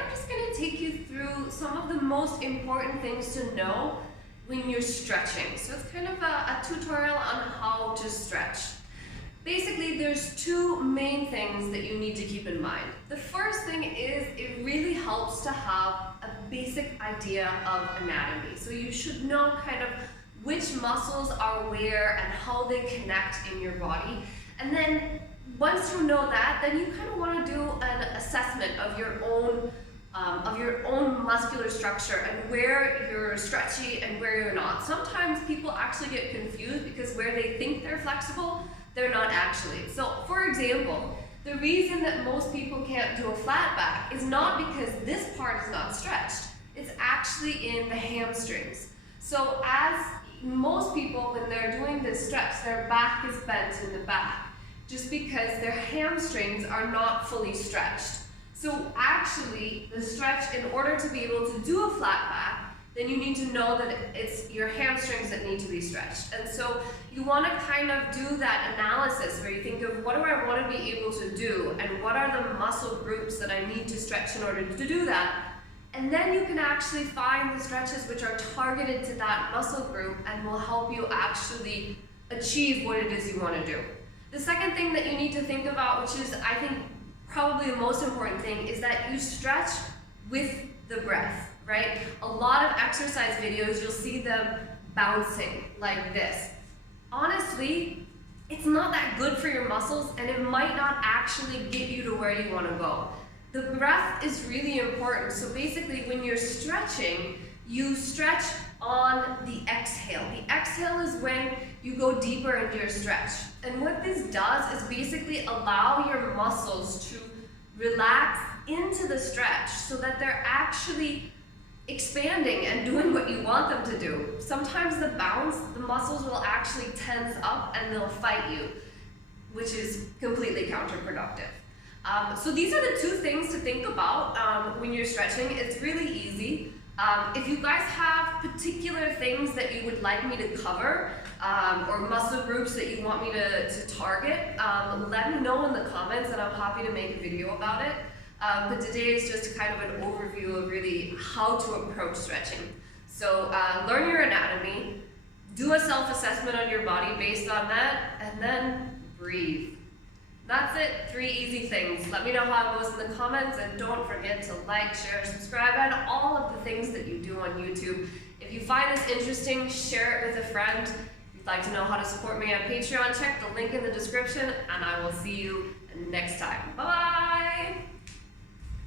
I'm just going to take you through some of the most important things to know when you're stretching. So it's kind of a tutorial on how to stretch. Basically, there's two main things that you need to keep in mind. The first thing is it really helps to have a basic idea of anatomy. So you should know kind of which muscles are where and how they connect in your body. And then once you know that, then you kind of want to do an assessment of your own muscular structure and where you're stretchy and where you're not. Sometimes people actually get confused because where they think they're flexible, they're not actually. So for example, the reason that most people can't do a flat back is not because this part is not stretched. It's actually in the hamstrings. So as most people, when they're doing this stretch, their back is bent in the back just because their hamstrings are not fully stretched. So actually, the stretch, in order to be able to do a flat back, then you need to know that it's your hamstrings that need to be stretched. And so you want to kind of do that analysis where you think of what do I want to be able to do and what are the muscle groups that I need to stretch in order to do that. And then you can actually find the stretches which are targeted to that muscle group and will help you actually achieve what it is you want to do. The second thing that you need to think about, which is I think probably the most important thing, is that you stretch with the breath, right? A lot of exercise videos, you'll see them bouncing like this. Honestly, it's not that good for your muscles and it might not actually get you to where you want to go. The breath is really important. So basically when you're stretching, you stretch on the exhale. The exhale is when you go deeper into your stretch. And what this does is basically allow your muscles to relax into the stretch so that they're actually expanding and doing what you want them to do. Sometimes the bounce, the muscles will actually tense up and they'll fight you, which is completely counterproductive. So these are the two things to think about when you're stretching. It's really easy. If you guys have particular things that you would like me to cover or muscle groups that you want me to target, let me know in the comments and I'm happy to make a video about it. But today is just kind of an overview of really how to approach stretching. So learn your anatomy, do a self-assessment on your body based on that, and then breathe. That's it, 3 easy things. Let me know how it goes in the comments, and don't forget to like, share, subscribe, and all of the things that you do on YouTube. If you find this interesting, share it with a friend. If you'd like to know how to support me on Patreon, check the link in the description, and I will see you next time. Bye!